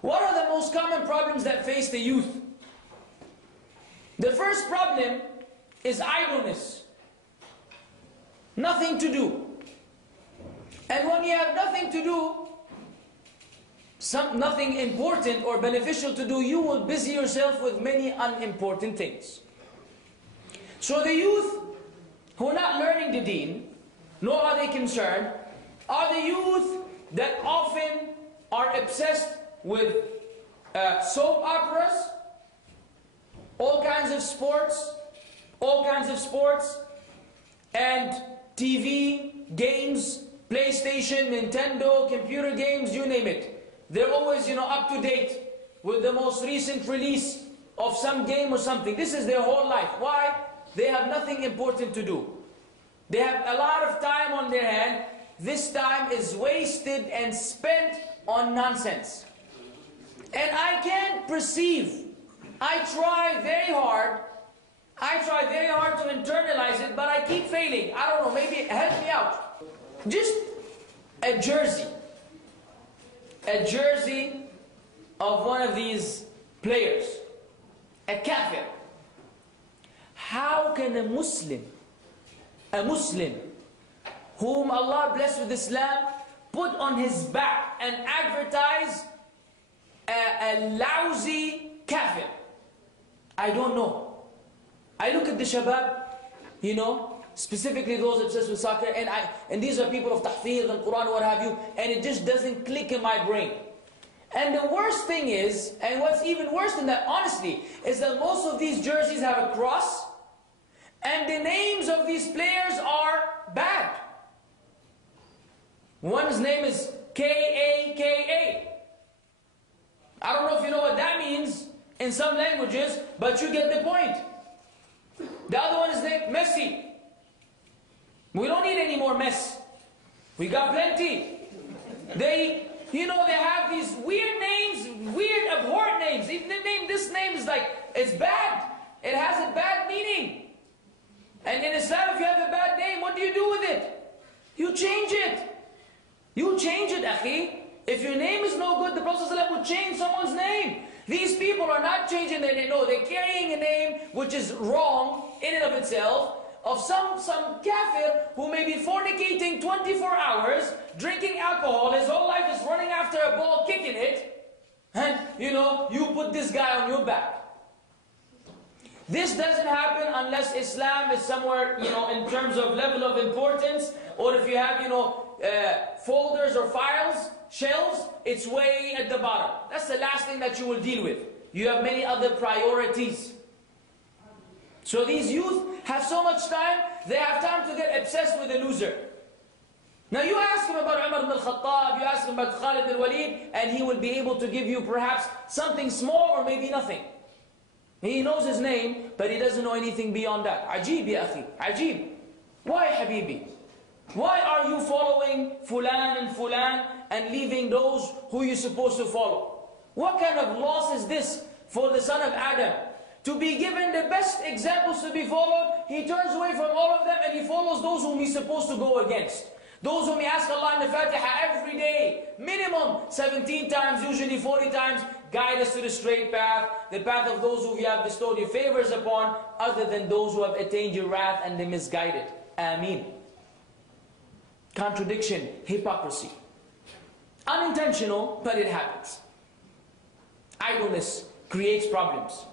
What are the most common problems that face the youth? The first problem is idleness. Nothing to do. And when you have nothing to do, nothing important or beneficial to do, you will busy yourself with many unimportant things. So the youth who are not learning the deen, nor are they concerned, are the youth that often are obsessed with soap operas, all kinds of sports, and TV, games, PlayStation, Nintendo, computer games, you name it. They're always, up to date with the most recent release of some game or something. This is their whole life. Why? They have nothing important to do. They have a lot of time on their hand. This time is wasted and spent on nonsense. And I can't perceive. I try very hard to internalize it, but I keep failing. I don't know, maybe help me out. Just a jersey of one of these players, a kafir. How can a Muslim whom Allah blessed with Islam, put on his back and advertise a lousy kafir? I don't know. I look at the shabab, specifically those obsessed with soccer, and these are people of tahfidh and Quran, what have you, and it just doesn't click in my brain. And the worst thing is, and what's even worse than that, honestly, is that most of these jerseys have a cross, and the names of these players are bad. One's name is K-A-K-A. I don't know if you know what that means in some languages, but you get the point. The other one is named Messi. We don't need any more mess. We got plenty. They have these weird names, weird, abhorrent names. Even this name is like, it's bad. It has a bad meaning. And in Islam, if you have a bad name, what do you do with it? You change it. You change it, akhi. If your name is no good, the Prophet ﷺ would change someone's name. These people are not changing their name. No, they're carrying a name which is wrong in and of itself, of some kafir who may be fornicating 24 hours, drinking alcohol, his whole life is running after a ball, kicking it, and you put this guy on your back. This doesn't happen unless Islam is somewhere, in terms of level of importance, or if you have, folders or files, shelves, it's way at the bottom. That's the last thing that you will deal with. You have many other priorities. So these youth have so much time, they have time to get obsessed with a loser. Now you ask him about Umar ibn al-Khattab, you ask him about Khalid al-Walid, and he will be able to give you perhaps something small or maybe nothing. He knows his name, but he doesn't know anything beyond that. Ajib, ya akhi, ajib. Why, habibi? Why are you following fulan and leaving those who you're supposed to follow? What kind of loss is this for the son of Adam? To be given the best examples to be followed, he turns away from all of them and he follows those whom he's supposed to go against. Those whom he asks Allah in the Fatiha every day, minimum 17 times, usually 40 times, guide us to the straight path, the path of those who you have bestowed your favors upon, other than those who have attained your wrath and the misguided. Ameen. Contradiction, hypocrisy. Unintentional, but it happens. Idleness creates problems.